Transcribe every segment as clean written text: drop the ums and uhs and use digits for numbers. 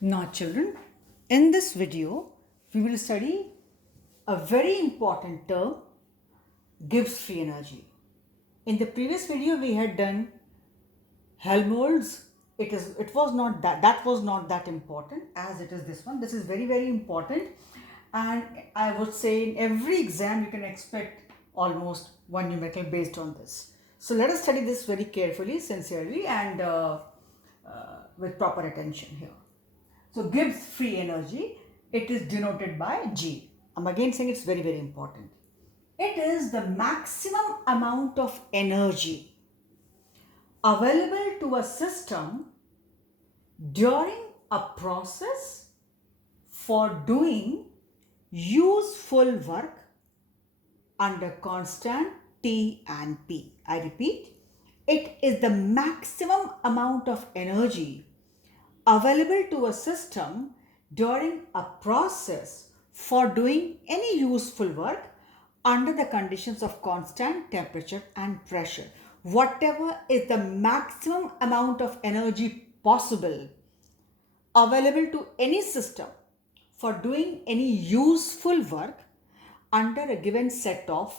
Now children, in this video, we will study a very important term, Gibbs free energy. In the previous video, we had done Helmholtz. It was not that was not that important as it is this one. This is very important, and I would say in every exam you can expect almost one numerical based on this. So let us study this very carefully, sincerely, and with proper attention here. So Gibbs free energy, it is denoted by G. I'm again saying it's very important. It is the maximum amount of energy available to a system during a process for doing useful work under constant T and P. I repeat, it is the maximum amount of energy available to a system during a process for doing any useful work under the conditions of constant temperature and pressure. Whatever is the maximum amount of energy possible available to any system for doing any useful work under a given set of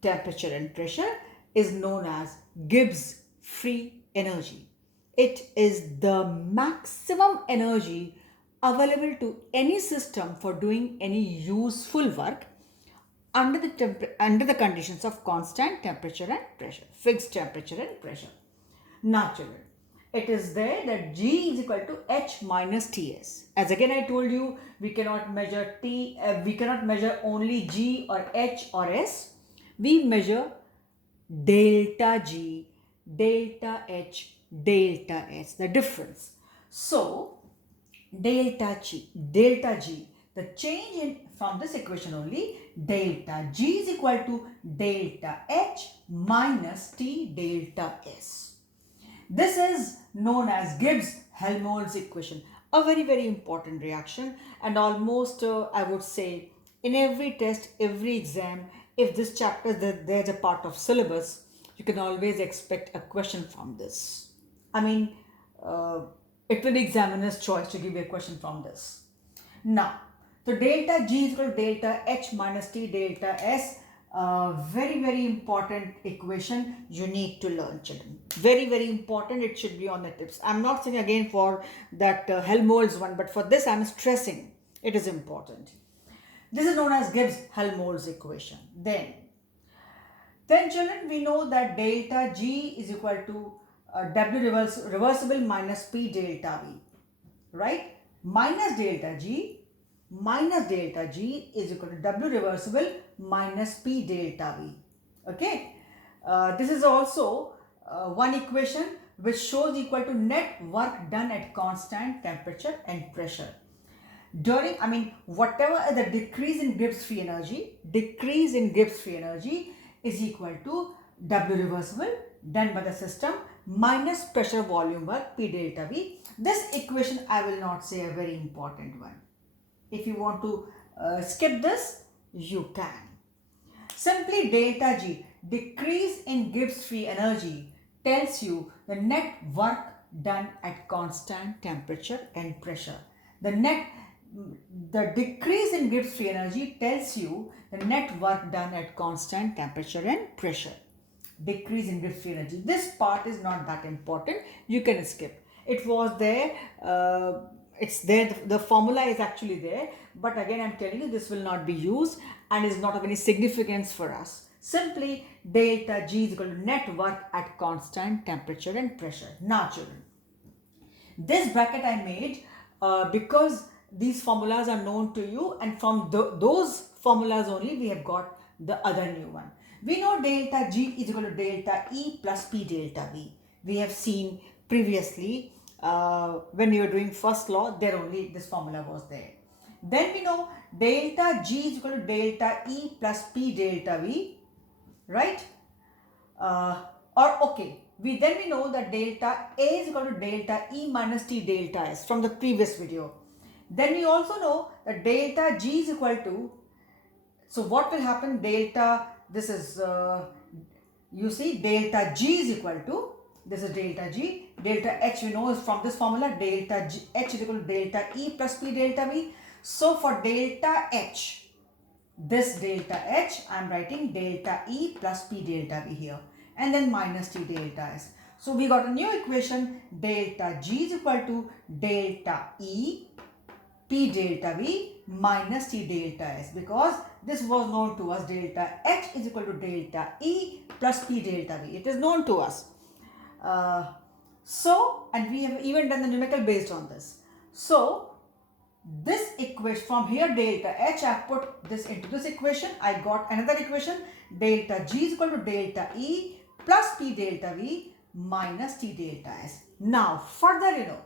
temperature and pressure is known as Gibbs free energy. It is the maximum energy available to any system for doing any useful work under the conditions of constant temperature and pressure, fixed temperature and pressure. Now children, it is there that G is equal to H minus Ts. As again I told you, we cannot measure T, we cannot measure only G or H or S. We measure delta G, delta H, delta S, the difference. So delta G, the change in from this equation only, delta G is equal to delta H minus T delta S. This is known as Gibbs-Helmholtz equation, a very important reaction, and almost I would say in every test, every exam, if this chapter there's a part of syllabus, you can always expect a question from this. I mean, it will be examiner's choice to give you a question from this. Now, so delta G is equal to delta H minus T delta S. Very important equation you need to learn, children. Very important. It should be on the tips. I'm not saying again for that Helmholtz one, but for this I'm stressing it is important. This is known as Gibbs-Helmholtz equation. Then children, we know that delta G is equal to W reversible minus P delta V, right? Minus delta G is equal to W reversible minus P delta V. Okay. This is also one equation which shows equal to net work done at constant temperature and pressure. During, whatever the decrease in Gibbs free energy is equal to W reversible done by the system minus pressure volume work P delta V. This equation I will not say a very important one. If you want to skip this, you can. Simply delta G, decrease in Gibbs free energy, tells you the net work done at constant temperature and pressure. The decrease in Gibbs free energy tells you the net work done at constant temperature and pressure. Decrease in Gibbs free energy. This part is not that important. You can skip. It was there. It's there. The formula is actually there. But again, I'm telling you, this will not be used and is not of any significance for us. Simply delta G is equal to net work at constant temperature and pressure. Now, children, this bracket I made because these formulas are known to you, and from those formulas only we have got the other new one. We know delta G is equal to delta E plus P delta V. We have seen previously when you were doing first law, there only this formula was there. Then we know delta G is equal to delta E plus P delta V, right? We know that delta A is equal to delta E minus T delta S from the previous video. Then we also know that delta G is equal to, so what will happen, delta, this is, you see delta G is equal to This is delta G. Delta H we know is from this formula, delta G, H is equal to delta E plus P delta V. So for delta H, this delta H, I am writing delta E plus P delta V here, and then minus T delta S. So we got a new equation, delta G is equal to delta E P delta V minus T delta S, because this was known to us, delta H is equal to delta E plus P delta V. It is known to us. And we have even done the numerical based on this. So this equation from here, delta H, I put this into this equation. I got another equation, delta G is equal to delta E plus P delta V minus T delta S. Now further,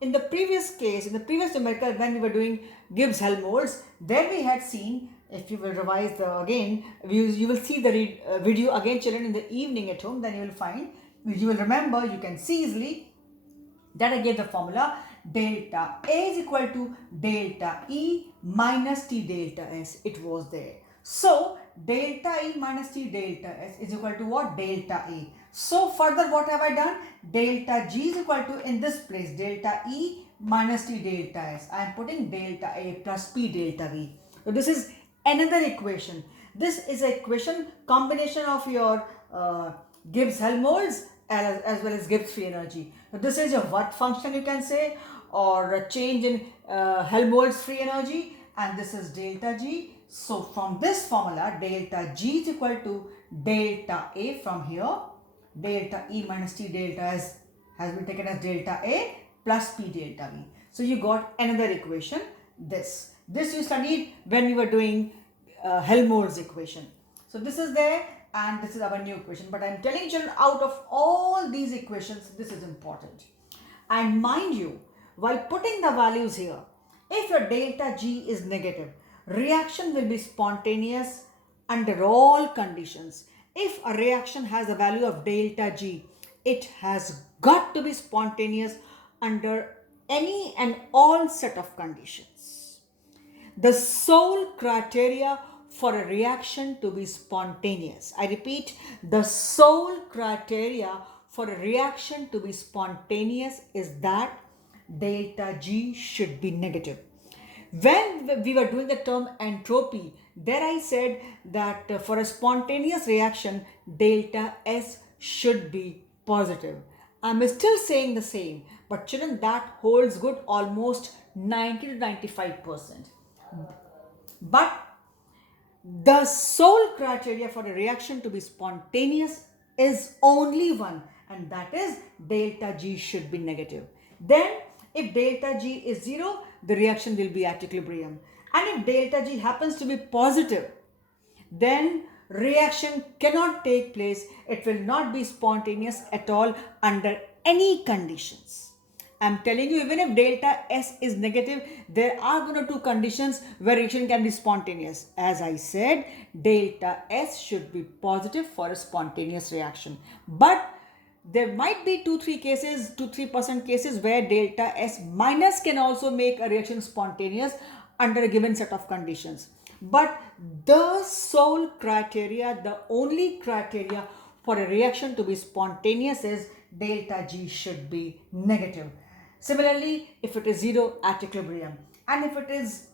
in the previous case, in the previous numerical, when we were doing Gibbs Helmholtz, there we had seen, if you will revise again, you will see the video again, children, in the evening at home. Then you will find, you will remember, you can see easily that I gave the formula, delta A is equal to delta E minus T delta S. It was there. So delta E minus T delta S is equal to what? Delta A. So further what have I done? Delta G is equal to, in this place, delta E minus T delta S. I am putting delta A plus P delta V. So this is another equation. This is an equation combination of your Gibbs Helmholtz as well as Gibbs free energy. So this is your work function, you can say, or a change in Helmholtz free energy, and this is delta G. So from this formula, delta G is equal to delta A from here, delta E minus T delta S has been taken as delta A plus P delta V. So you got another equation, this you studied when we were doing Helmholtz equation. So this is there, and this is our new equation. But I am telling children, out of all these equations, this is important. And mind you, while putting the values here, if your delta G is negative, reaction will be spontaneous under all conditions. If a reaction has a value of delta G, it has got to be spontaneous under any and all set of conditions. The sole criteria for a reaction to be spontaneous, I repeat, the sole criteria for a reaction to be spontaneous is that delta G should be negative. When we were doing the term entropy, there I said that for a spontaneous reaction, delta S should be positive. I'm still saying the same, but children, that holds good almost 90 to 95%. But the sole criteria for a reaction to be spontaneous is only one, and that is delta G should be negative. Then if delta G is 0, the reaction will be at equilibrium. And if delta G happens to be positive, then reaction cannot take place. It will not be spontaneous at all under any conditions. I'm telling you, even if delta S is negative, there are one or two conditions where reaction can be spontaneous. As I said, delta S should be positive for a spontaneous reaction. But there might be 2-3 cases, 2-3% cases where delta S minus can also make a reaction spontaneous under a given set of conditions. But the sole criteria, the only criteria for a reaction to be spontaneous is delta G should be negative. Similarly, if it is 0, at equilibrium, and if it is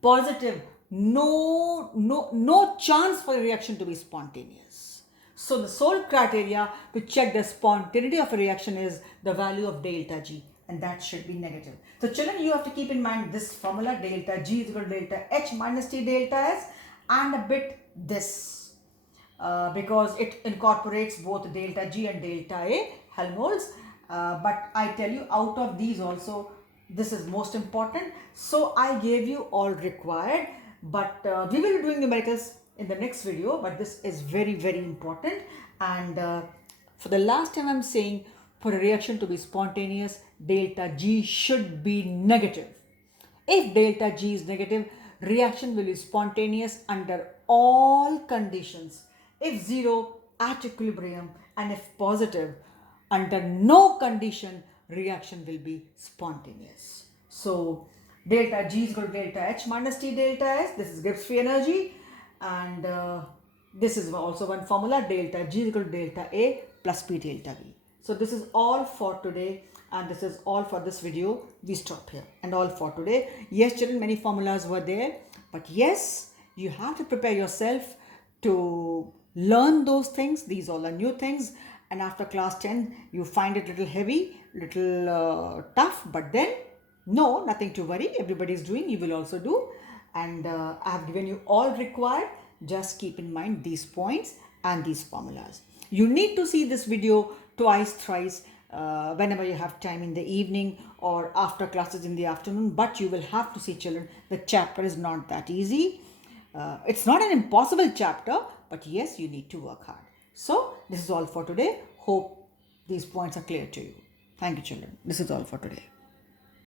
positive, no chance for a reaction to be spontaneous. So the sole criteria to check the spontaneity of a reaction is the value of delta G, and that should be negative. So children, you have to keep in mind this formula, delta G is equal to delta H minus T delta S, and a bit this because it incorporates both delta G and delta A, Helmholtz. But I tell you, out of these also, this is most important. So I gave you all required, but we will be doing numericals in the next video, but this is very, very important. And for the last time, I'm saying, for a reaction to be spontaneous, delta G should be negative. If delta G is negative, reaction will be spontaneous under all conditions. If 0, at equilibrium, and if positive, under no condition, reaction will be spontaneous. So delta G is equal to delta H minus T delta S. This is Gibbs free energy, and this is also one formula, delta G is equal to delta A plus P delta V. So this is all for today, and this is all for this video. We stop here and all for today. Yes, children, many formulas were there, but yes, you have to prepare yourself to learn those things. These all are new things, and after class 10 you find it little heavy, little tough, but then no, nothing to worry. Everybody is doing, you will also do. And I have given you all required. Just keep in mind these points and these formulas. You need to see this video twice, thrice, whenever you have time in the evening or after classes in the afternoon. But you will have to see, children, the chapter is not that easy. It's not an impossible chapter, but yes, you need to work hard. So this is all for today. Hope these points are clear to you. Thank you, children. This is all for today.